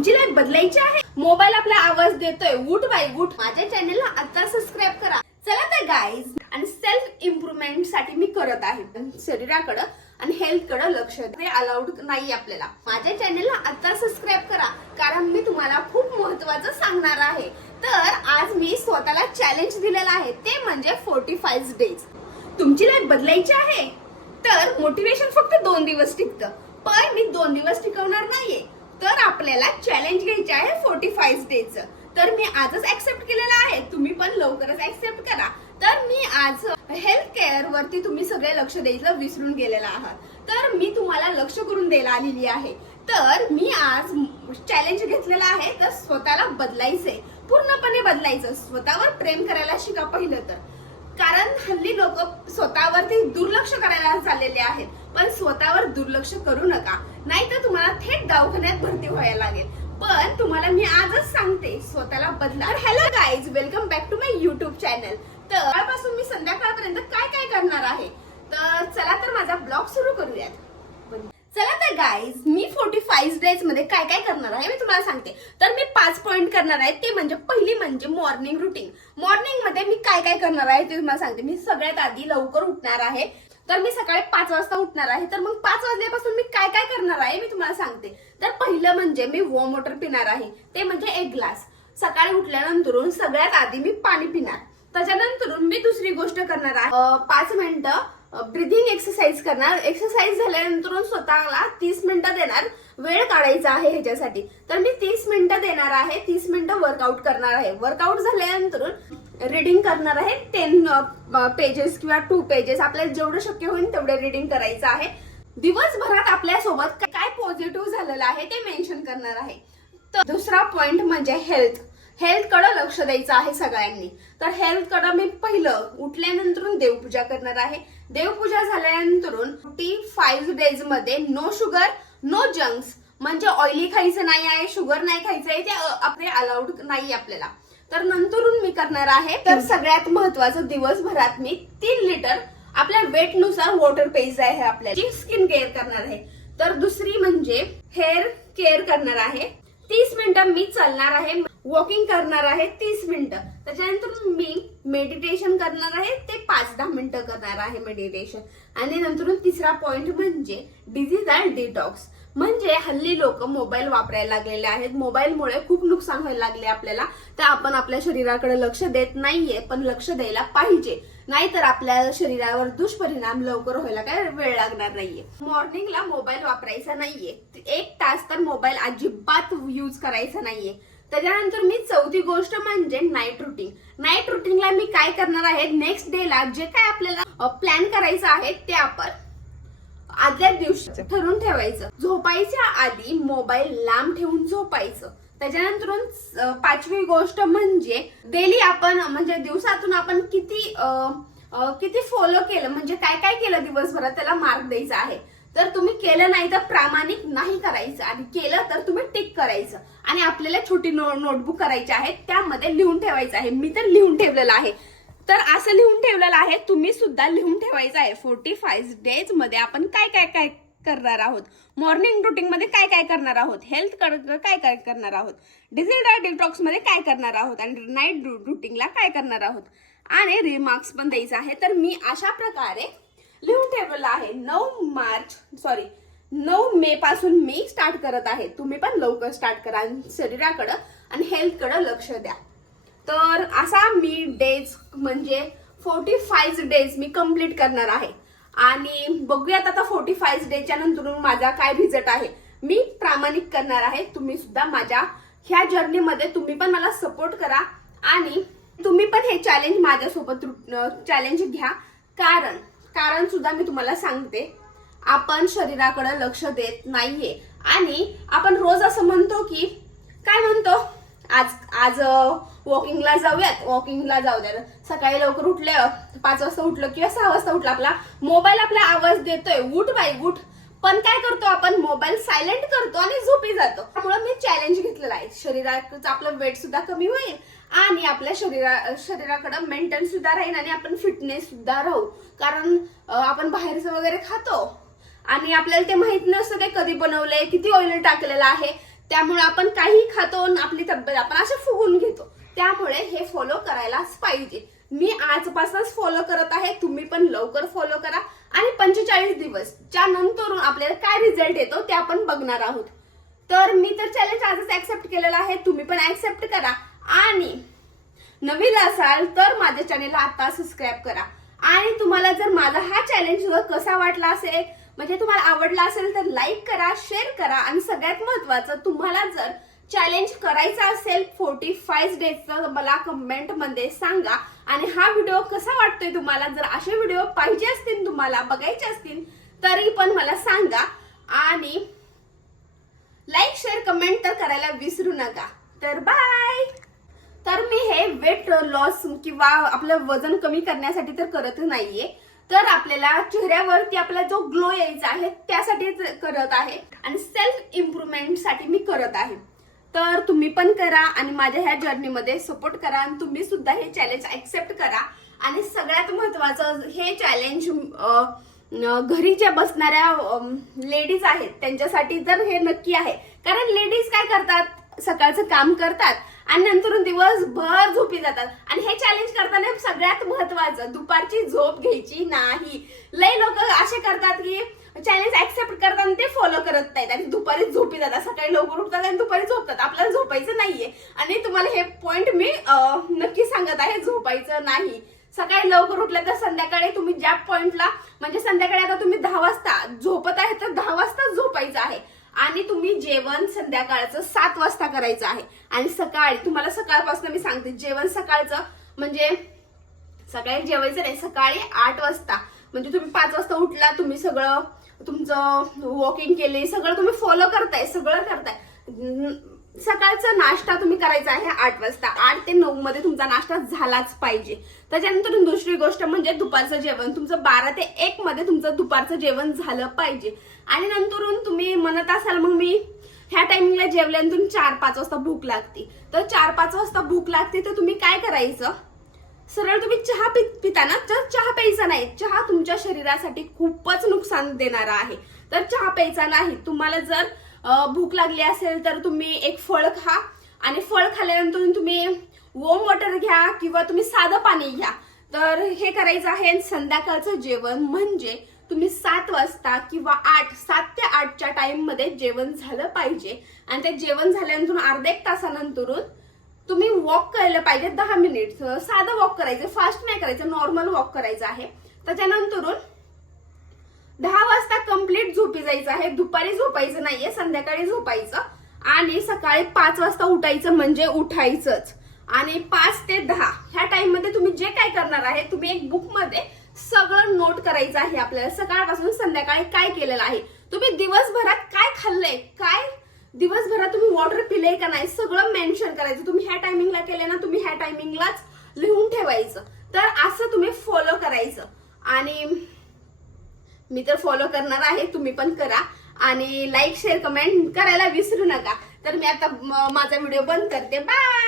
तुमची लाईफ बदलायची आहे, मोबाईल आपला आवाज देतोय, उठ बाई उठ. माझ्या चॅनलला आता सबस्क्राईब करा. चला तर गाईज, आणि सेल्फ इम्प्रुव्हमेंट साठी मी करत आहे. शरीराकडे आणि हेल्थ कडे लक्ष द्या, अलाउड नाही आपल्याला. माझ्या चॅनलला आता सबस्क्राईब करा, कारण मी तुम्हाला खूप महत्त्वाचं सांगणार आहे. तर आज मी स्वतःला चॅलेंज दिलेला आहे, ते म्हणजे 45 डेज. तुमची लाईफ बदलायची आहे तर मोटिवेशन फक्त 2 दिवस टिकतं, पण मी 2 दिवस टिकवणार नाहीये. तर आपल्याला चॅलेंज घ्यायचे आहे 45 डेज. तर मी आजच ऍक्सेप्ट केलेला आहे, तुम्ही पण लवकरच ऍक्सेप्ट करा. तर मी आज हेल्थ केअर वरती तुम्ही सगळे लक्ष द्यायचं विसरून गेलेला आहात, तर मी तुम्हाला लक्ष करून द्यायला आलेली आहे. तर मी आज चॅलेंज घेतलेला आहे, तर स्वतःला बदलायचंय, पूर्णपणे बदलायचं. स्वतःवर प्रेम करायला शिका पहिलं तर, कारण हल्ली लोक स्वतःवरती दुर्लक्ष करायला चाललेले आहेत. पण स्वतःवर दुर्लक्ष करू नका, नाहीतर तुम्हाला थेट दवाखान्यात भरती व्हायला लागेल. पण तुम्हाला मी आजच सांगते, स्वतःला बदला. Hello guys, welcome back to my YouTube channel. तर सकाळपासून मी संध्याकाळपर्यंत काय काय करणार आहे, तर चला तर माझा ब्लॉग सुरू करूयात. चला तर गाईज, मी 45 डेज मध्ये काय काय करणार आहे मी तुम्हाला सांगते. तर मी 5 पॉइंट करणार आहे, ते म्हणजे पहिली म्हणजे मॉर्निंग रुटीन. मॉर्निंग मध्ये मी काय काय करणार आहे ते तुम्हाला सांगते. मी सगळ्यात आधी लवकर उठणार आहे, तर मी सकाळी 5 वाजता उठणार आहे. तर मग 5 वाजल्यापासून मी काय काय करणार आहे मी तुम्हाला सांगते. तर पहिलं म्हणजे मी वॉर्म वॉटर पिणार आहे, ते म्हणजे 1 ग्लास. सकाळी उठल्यानंतर सगळ्यात आधी मी पाणी पिणार. त्याच्यानंतर मी दुसरी गोष्ट करणार आहे, 5 मिनिटं ब्रिदिंग एक्सरसाइज करणार. एक्सरसाइज झाल्यानंतर स्वतःला 30 मिनिटं देणार, वेळ काढायचा आहे ह्याच्यासाठी. तर मी 30 मिनिटं देणार आहे, 30 मिनिटं वर्कआउट करणार आहे. वर्कआउट झाल्यानंतर रीडिंग करणार आहे, 10 पेजेस किंवा 2 पेजेस, आपल्याला जेवढं शक्य होईल तेवढे रीडिंग करायचं आहे. दिवसभरात आपल्यासोबत काय पॉझिटिव्ह झालेलं आहे ते मेन्शन करणार आहे. तर दुसरा पॉइंट म्हणजे हेल्थ कडे लक्ष द्यायचं आहे सगळ्यांनी. तर हेल्थ कडे मी पहिलं उठल्यानंतर देवपूजा करणार आहे. देवपूजा झाल्यानंतर 45 डेज मध्ये नो शुगर नो जंक्स, म्हणजे ऑइली खायचं नाही आहे, शुगर नाही खायचं आहे, ते आपले अलाउड नाही आपल्याला. तर नंतरून मी करणार आहे, तर सगळ्यात महत्वाचं, दिवसभरात मी 3 लिटर आपल्या वेट नुसार वॉटर प्यायचं आहे. आपल्याची स्किन केअर करणार आहे. तर दुसरी म्हणजे हेअर केअर करणार आहे. 30 मिनिटं मी चालणार आहे, वॉकिंग करणार आहे 30 मिनिटं. त्याच्यानंतर मी मेडिटेशन करणार आहे, ते 5-10 मिनिटं करणार आहे मेडिटेशन. आणि नंतर तिसरा पॉइंट म्हणजे डिजिटल डिटॉक्स. म्हणजे हल्ली लोक मोबाईल वापरायला लागलेले आहेत, मोबाईलमुळे खूप नुकसान व्हायला लागले आपल्याला. तर आपण आपल्या शरीराकडे लक्ष देत नाहीये, पण लक्ष द्यायला पाहिजे, नाहीतर आपल्या शरीरावर दुष्परिणाम लवकर व्हायला काय वेळ लागणार नाहीये. मॉर्निंगला मोबाईल वापरायचा नाहीये, 1 तास तर मोबाईल अजिबात यूज करायचा नाहीये. त्याच्यानंतर मी चौथी गोष्ट म्हणजे नाईट रुटीन. नाईट रुटीनला मी काय करणार आहे, नेक्स्ट डे ला जे काय आपल्याला प्लॅन करायचं आहे ते आपण आदल्या दिवशी ठरवून ठेवायचं. झोपायच्या आधी मोबाईल लांब ठेवून झोपायचं. त्याच्यानंतर 5वी गोष्ट म्हणजे डेली आपण म्हणजे दिवसातून आपण किती फॉलो केलं, म्हणजे काय काय केलं दिवसभरात, त्याला मार्क द्यायचा आहे. तर तुम्ही केलं नाही तर प्रामाणिक नाही करायचं, आणि केलं तर तुम्ही टिक करायचं. आणि आपल्याला छोटी नोटबुक करायची आहे, त्यामध्ये लिहून ठेवायचं आहे. मी तर लिहून ठेवलेलं आहे. तर असं लिहून ठेवलेलं आहे, तुम्ही सुद्धा लिहून ठेवायचं आहे. 45 डेज मध्ये आपण काय काय काय करणार आहोत, मॉर्निंग रुटीन मध्ये काय काय करणार आहोत, हेल्थ काय काय करणार आहोत, डिजिटल डिटॉक्स मध्ये काय करणार आहोत, आणि नाईट रुटीनला काय करणार आहोत, आणि रिमार्क्स पण द्यायचा आहे. तर मी अशा प्रकारे लिहून ठेवलेलं आहे. 9 मे पासून मी स्टार्ट करत आहे. तुम्ही पण लवकर स्टार्ट करा, शरीराकडे आणि हेल्थ कडे लक्ष द्या. तर असा मी डेज म्हणजे 45 डेज मी कम्प्लीट करणार आहे. आणि बघूयात आता 45 डेजच्या नंतर माझा काय रिझल्ट आहे. मी प्रामाणिक करणार आहे. तुम्ही सुद्धा माझ्या ह्या जर्नीमध्ये तुम्ही पण मला सपोर्ट करा, आणि तुम्ही पण हे चॅलेंज माझ्यासोबत चॅलेंज घ्या. कारण सुद्धा मी तुम्हाला सांगते, आपण शरीराकडे लक्ष देत नाहीये. आणि आपण रोज असं म्हणतो की काय म्हणतो, आज वॉकिंगला जाऊ द्या. सकाळी लवकर उठले, 5 वाजता उठलं किंवा 6 वाजता उठलं, आपला मोबाईल आपला आवाज देतोय, उठ बाई उठ. पण काय करतो आपण, मोबाईल सायलेंट करतो आणि झोपी जातो. त्यामुळे मी चॅलेंज घेतलेला आहे, शरीराचं आपलं वेट सुद्धा कमी होईल, आणि आपल्या शरीराकडे मेंटेन सुद्धा राहील, आणि आपण फिटनेस सुद्धा राहू. कारण आपण बाहेरचं वगैरे खातो, आणि आपल्याला ते माहित नसतं ते कधी बनवलंय, किती ऑइल टाकलेलं आहे. त्यामुळे आपण काही खातो आणि आपली तब्येत आपण असं फुगून घेतो. त्यामुळे हे फॉलो करायलाच पाहिजे. मी आजपासूनच फॉलो करत आहे, तुम्ही पण लवकर फॉलो करा. आणि 45 दिवसच्या नंतर आपल्याला काय रिझल्ट येतो ते आपण बघणार आहोत. तर मी तर चॅलेंज आजच ऍक्सेप्ट केलेला आहे, तुम्ही पण ऍक्सेप्ट करा. आणि नवीन असाल तर माझ्या चॅनेलला आता सबस्क्राईब करा. आणि तुम्हाला जर माझा हा चॅलेंज कसा वाटला असेल, म्हणजे तुम्हाला आवडला असेल तर लाईक करा, शेअर करा. आणि सगळ्यात महत्वाचं, तुम्हाला जर चॅलेंज करायचा असेल 45 डेजचं मला कमेंट मध्ये सांगा. आणि हा व्हिडिओ कसा वाटतोय तुम्हाला, जर असे व्हिडिओ पाहिजे असतील तुम्हाला बघायचे असतील तरी पण मला सांगा. आणि लाईक शेअर कमेंट तर करायला विसरू नका. तर बाय. तर मी हे वेट लॉस किंवा आपलं वजन कमी करण्यासाठी तर करत नाहीये, तर आपल्याला चेहऱ्यावरती आपला जो ग्लो यायचा आहे त्यासाठी करत आहे. आणि सेल्फ इम्प्रुव्हमेंट साठी मी करत आहे. तर तुम्ही पण करा आणि माझ्या ह्या जर्नीमध्ये सपोर्ट करा. आणि तुम्ही सुद्धा हे चॅलेंज ऍक्सेप्ट करा. आणि सगळ्यात महत्वाचं, हे चॅलेंज घरी ज्या बसणाऱ्या लेडीज आहेत त्यांच्यासाठी तर हे नक्की आहे. कारण लेडीज काय करतात, सकाळचं काम करतात आणि नंतर दिवसभर झोपी जातात. आणि हे चॅलेंज करताना सगळ्यात महत्वाचं, दुपारची झोप घ्यायची नाही. लय लोक असे करतात की चॅलेंज ऍक्सेप्ट करतात आणि ते फॉलो करत नाहीत आणि दुपारी झोपी जातात, सकाळी लवकर उठतात आणि दुपारी झोपतात. आपल्याला झोपायचं नाहीये. आणि तुम्हाला हे पॉइंट मी नक्की सांगत आहे, झोपायचं नाही. सकाळी लवकर उठले तर संध्याकाळी तुम्ही ज्या पॉइंटला, म्हणजे संध्याकाळी आता तुम्ही 10 वाजता झोपत आहे तर 10 वाजता झोपायचं आहे. आणि तुम्ही जेवण संध्याकाळचं 7 वाजता करायचं आहे. आणि सकाळी तुम्हाला सकाळपासून मी सांगते, जेवण सकाळचं म्हणजे सकाळी जेवायचं नाही, सकाळी 8 वाजता. म्हणजे तुम्ही 5 वाजता उठला, तुम्ही सगळं तुमचं वॉकिंग केले, सगळं तुम्ही फॉलो करताय, सगळं करताय. सकाळचा नाश्ता तुम्ही करायचा आहे 8 वाजता. 8 ते 9 मध्ये तुमचा नाश्ता झालाच पाहिजे. त्याच्यानंतर दुसरी गोष्ट म्हणजे दुपारचं जेवण तुमचं 12 ते 1 मध्ये तुमचं दुपारचं जेवण झालं पाहिजे. आणि नंतरून तुम्ही म्हणत असाल मग मी ह्या टायमिंगला जेवल्यानंतर 4-5 वाजता भूक लागते, तर 4-5 वाजता भूक लागते तर तुम्ही काय करायचं, सरळ तुम्ही चहा पिता ना, तर चहा प्यायचा नाही. चहा तुमच्या शरीरासाठी खूपच नुकसान देणारा आहे, तर चहा प्यायचा नाही. तुम्हाला जर भूक लागली असेल तर तुम्ही एक फळ खा. आणि फळ खाल्ल्यानंतर तुम्ही वॉर्म वॉटर घ्या किंवा तुम्ही साधं पाणी घ्या. तर हे करायचं आहे. संध्याकाळचं जेवण म्हणजे तुम्ही 7 वाजता किंवा 7 ते 8च्या टाइम मध्ये जेवण झालं पाहिजे. आणि ते जेवण झाल्यानंतर अर्धा 1 तासानंतर तुम्ही वॉक करायला पाहिजे 10 मिनिट. साधं वॉक करायचं, फास्ट नाही करायचं, नॉर्मल वॉक करायचं आहे. त्याच्यानंतर 10 वाजता कंप्लीट झोपी जायचं आहे. दुपारी झोपायचं नाहीये, संध्याकाळी झोपायचं. आणि सकाळी 5 वाजता उठायचं, म्हणजे उठायचंच. आणि 5 ते 10 ह्या टाइम मध्ये तुम्ही जे काय करणार आहे, तुम्ही एक बुक मध्ये सगळं नोट करायचं आहे. आपल्याला सकाळपासून संध्याकाळी काय केलेलं आहे, तुम्ही दिवसभरात काय खाल्लंय, काय दिवसभरात तुम्ही वॉटर पिले का नाही, सगळं मेन्शन करायचं. तुम्ही ह्या टायमिंगला केले ना, तुम्ही ह्या टायमिंगलाच लिहून ठेवायचं. तर असं तुम्ही फॉलो करायचं. आणि मी तर फॉलो करणार आहे, तुम्ही पण करा. आणि लाईक शेअर कमेंट करायला विसरू नका. तर मी आता माझा व्हिडिओ बंद करते. बाय.